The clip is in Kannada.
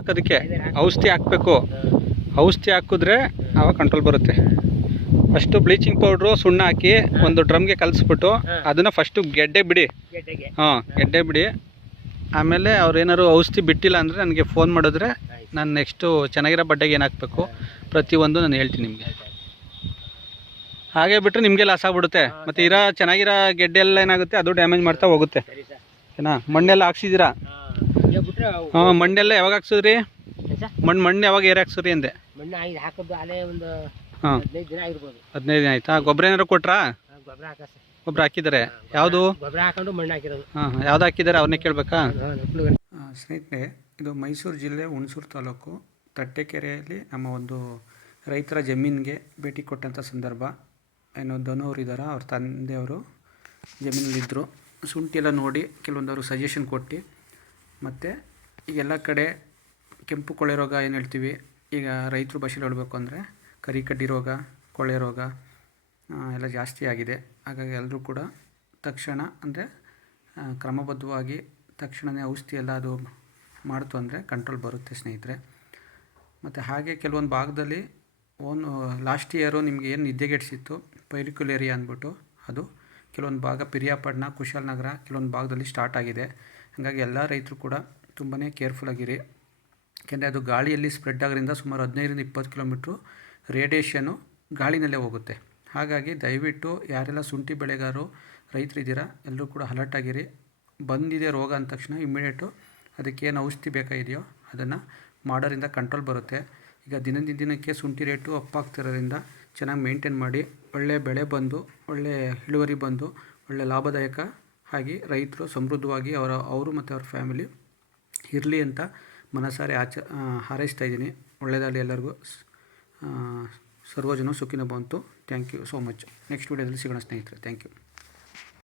ಅದಕ್ಕೆ ಔಷಧಿ ಹಾಕಬೇಕು. ಔಷಧಿ ಹಾಕಿದ್ರೆ ಆವಾಗ ಕಂಟ್ರೋಲ್ ಬರುತ್ತೆ. ಫಸ್ಟು ಬ್ಲೀಚಿಂಗ್ ಪೌಡ್ರು ಸುಣ್ಣ ಹಾಕಿ ಒಂದು ಡ್ರಮ್ಗೆ ಕಲಿಸ್ಬಿಟ್ಟು ಅದನ್ನು ಫಸ್ಟು ಗೆಡ್ಡೆ ಬಿಡಿ. ಗೆಡ್ಡೆ ಬಿಡಿ. ಆಮೇಲೆ ಅವ್ರು ಏನಾದ್ರು ಔಷಧಿ ಬಿಟ್ಟಿಲ್ಲ ಅಂದರೆ ನನಗೆ ಫೋನ್ ಮಾಡಿದ್ರೆ ನಾನು ನೆಕ್ಸ್ಟು ಚೆನ್ನಾಗಿರೋ ಬಡ್ಡೆಗೆ ಏನು ಹಾಕಬೇಕು ಪ್ರತಿಯೊಂದು ನಾನು ಹೇಳ್ತೀನಿ ನಿಮಗೆ. ಹಾಗೆ ಬಿಟ್ಟರೆ ನಿಮಗೆ ಲಾಸ್ ಆಗಿಬಿಡುತ್ತೆ. ಮತ್ತು ಚೆನ್ನಾಗಿರೋ ಗೆಡ್ಡೆ ಎಲ್ಲ ಏನಾಗುತ್ತೆ ಅದು ಡ್ಯಾಮೇಜ್ ಮಾಡ್ತಾ ಹೋಗುತ್ತೆ. ಓಕೆನಾ? ಮಣ್ಣೆಲ್ಲ ಹಾಕ್ಸಿದ್ದೀರಾ? ಮಣ್ಣೆಲ್ಲ ಯಾವಾಗ ಹಾಕ್ಸಿದ್ರಿ? ಮಣ್ಣು ಯಾವಾಗ ಏರ್ ಹಾಕ್ಸಿದ್ರಿ ಅಂದೆ? ಹಾಂ, 15 ದಿನ ಆಯ್ತಾ? ಗೊಬ್ಬರ ಏನಾರು ಕೊಟ್ರಾ? ಗೊಬ್ಬರ ಹಾಕಿದ್ದಾರೆ. ಯಾವುದು? ಹಾಂ, ಯಾವ್ದು ಹಾಕಿದ್ದಾರೆ ಅವ್ರನ್ನೇ ಕೇಳಬೇಕಾ? ಸ್ನೇಹಿತರೆ, ಇದು ಮೈಸೂರು ಜಿಲ್ಲೆ ಹುಣಸೂರು ತಾಲೂಕು ತಟ್ಟೆಕೆರೆಯಲ್ಲಿ ನಮ್ಮ ಒಂದು ರೈತರ ಜಮೀನಿಗೆ ಭೇಟಿ ಕೊಟ್ಟಂಥ ಸಂದರ್ಭ. ಏನು ಧನು ಅವರು ಇದ್ದಾರೆ, ಅವ್ರ ತಂದೆಯವರು ಜಮೀನಲ್ಲಿದ್ದರು. ಶುಂಠಿ ಎಲ್ಲ ನೋಡಿ ಕೆಲವೊಂದವರು ಸಜೆಷನ್ ಕೊಟ್ಟು, ಮತ್ತು ಈಗೆಲ್ಲ ಕಡೆ ಕೆಂಪು ಕೊಳೆ ರೋಗ ಏನು ಹೇಳ್ತೀವಿ, ಈಗ ರೈತರು ಭಾಷೆಯಲ್ಲಿ ಹೇಳಬೇಕು ಅಂದರೆ ಕರಿಕಡ್ಡಿ ರೋಗ, ಕೊಳೆ ರೋಗ ಎಲ್ಲ ಜಾಸ್ತಿ ಆಗಿದೆ. ಹಾಗಾಗಿ ಎಲ್ಲರೂ ಕೂಡ ತಕ್ಷಣ ಅಂದರೆ ಕ್ರಮಬದ್ಧವಾಗಿ ತಕ್ಷಣವೇ ಔಷಧಿ ಎಲ್ಲ ಅದು ಮಾಡ್ತು ಅಂದರೆ ಕಂಟ್ರೋಲ್ ಬರುತ್ತೆ ಸ್ನೇಹಿತರೆ. ಮತ್ತು ಹಾಗೆ ಕೆಲವೊಂದು ಭಾಗದಲ್ಲಿ ಲಾಸ್ಟ್ ಇಯರು ನಿಮಗೆ ಏನು ನಿದ್ದೆಗೆಡಿಸಿತ್ತು ಪೈರಿಕ್ಯುಲೇರಿಯಾ ಅಂದ್ಬಿಟ್ಟು, ಅದು ಕೆಲವೊಂದು ಭಾಗ ಪಿರಿಯಾಪಟ್ಟಣ, ಕುಶಾಲನಗರ ಕೆಲವೊಂದು ಭಾಗದಲ್ಲಿ ಸ್ಟಾರ್ಟ್ ಆಗಿದೆ. ಹಾಗಾಗಿ ಎಲ್ಲ ರೈತರು ಕೂಡ ತುಂಬಾ ಕೇರ್ಫುಲ್ಲಾಗಿರಿ. ಯಾಕೆಂದರೆ ಅದು ಗಾಳಿಯಲ್ಲಿ ಸ್ಪ್ರೆಡ್ ಆಗೋದ್ರಿಂದ ಸುಮಾರು 15-20 ಕಿಲೋಮೀಟ್ರು ರೇಡಿಯೇಷನ್ನು ಗಾಳಿನಲ್ಲೇ ಹೋಗುತ್ತೆ. ಹಾಗಾಗಿ ದಯವಿಟ್ಟು ಯಾರೆಲ್ಲ ಶುಂಠಿ ಬೆಳೆಗಾರರು ರೈತರಿದ್ದೀರಾ ಎಲ್ಲರೂ ಕೂಡ ಅಲರ್ಟ್ ಆಗಿರಿ. ಬಂದಿದೆ ರೋಗ ಅಂದ ತಕ್ಷಣ ಇಮ್ಮಿಡಿಯೇಟು ಅದಕ್ಕೇನು ಔಷಧಿ ಬೇಕಾಗಿದೆಯೋ ಅದನ್ನು ಮಾಡೋದ್ರಿಂದ ಕಂಟ್ರೋಲ್ ಬರುತ್ತೆ. ಈಗ ದಿನಕ್ಕೆ ಶುಂಠಿ ರೇಟು ಅಪ್ಪಾಗ್ತಿರೋದ್ರಿಂದ ಚೆನ್ನಾಗಿ ಮೇಂಟೈನ್ ಮಾಡಿ, ಒಳ್ಳೆಯ ಬೆಳೆ ಬಂದು ಒಳ್ಳೆಯ ಇಳುವರಿ ಬಂದು ಒಳ್ಳೆಯ ಲಾಭದಾಯಕ ಆಗಿ ರೈತರು ಸಮೃದ್ಧವಾಗಿ ಅವರು ಮತ್ತು ಅವ್ರ ಫ್ಯಾಮಿಲಿ ಇರಲಿ ಅಂತ ಮನಸಾರೆ ಹಾರೈಸ್ತಾ ಇದ್ದೀನಿ. ಒಳ್ಳೆಯದಾಗಲಿ ಎಲ್ಲರಿಗೂ. ಸರ್ವಜನ ಸುಖಿನೋ ಭವಂತು. Thank you so much. Next ವೀಡಿಯೋದಲ್ಲಿ ಸಿಗೋಣ ಸ್ನೇಹಿತರೆ. Thank you.